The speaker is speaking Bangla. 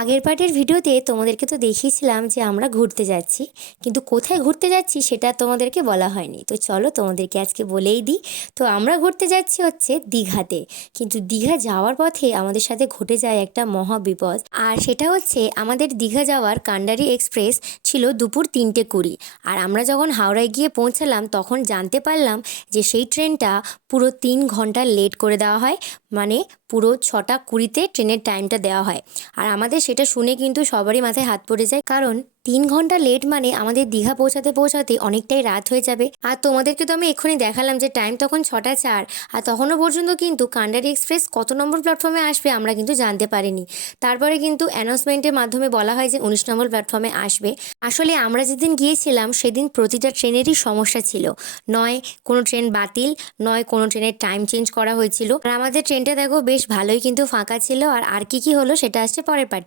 আগের পার্টের ভিডিওতে তোমাদেরকে তো দেখিয়েছিলাম যে আমরা ঘুরতে যাচ্ছি, কিন্তু কোথায় ঘুরতে যাচ্ছি সেটা তোমাদেরকে বলা হয়নি। তো চলো তোমাদেরকে আজকে বলেই দিই। তো আমরা ঘুরতে যাচ্ছি হচ্ছে দীঘাতে। কিন্তু দীঘা যাওয়ার পথে আমাদের সাথে ঘটে যায় একটা মহা বিপদ। আর সেটা হচ্ছে আমাদের দীঘা যাওয়ার কান্ডারি এক্সপ্রেস ছিল দুপুর 3:20। আর আমরা যখন হাওড়ায় গিয়ে পৌঁছালাম তখন জানতে পারলাম যে সেই ট্রেনটা পুরো 3 ঘন্টা লেট করে দেওয়া হয়। মানে পুরো 6:20-তে ট্রেনের টাইমটা দেওয়া হয়। আর আমাদের সেটা শুনে কিন্তু সবারই মাথায় হাত পড়ে যায়, কারণ 3 ঘন্টা লেট মানে আমাদের দীঘা পৌঁছাতে পৌঁছাতে অনেকটাই রাত হয়ে যাবে। আর তোমাদেরকে তো আমি এক্ষুনি দেখালাম যে টাইম তখন 6টা 4। আর তখনও পর্যন্ত কিন্তু কান্ডারি এক্সপ্রেস কত নম্বর প্ল্যাটফর্মে আসবে আমরা কিন্তু জানতে পারিনি। তারপরে কিন্তু অ্যানাউন্সমেন্টের মাধ্যমে বলা হয় যে 19 নম্বর প্ল্যাটফর্মে আসবে। আসলে আমরা যেদিন গিয়েছিলাম সেদিন প্রতিটা ট্রেনেরই সমস্যা ছিল। নয় কোনো ট্রেন বাতিল, নয় কোনো ট্রেনের টাইম চেঞ্জ করা হয়েছিল। আর আমাদের ট্রেনটা দেখো বেশ ভালোই কিন্তু ফাঁকা ছিল। আর কি কি হলো সেটা আসছে পরের পার্ট।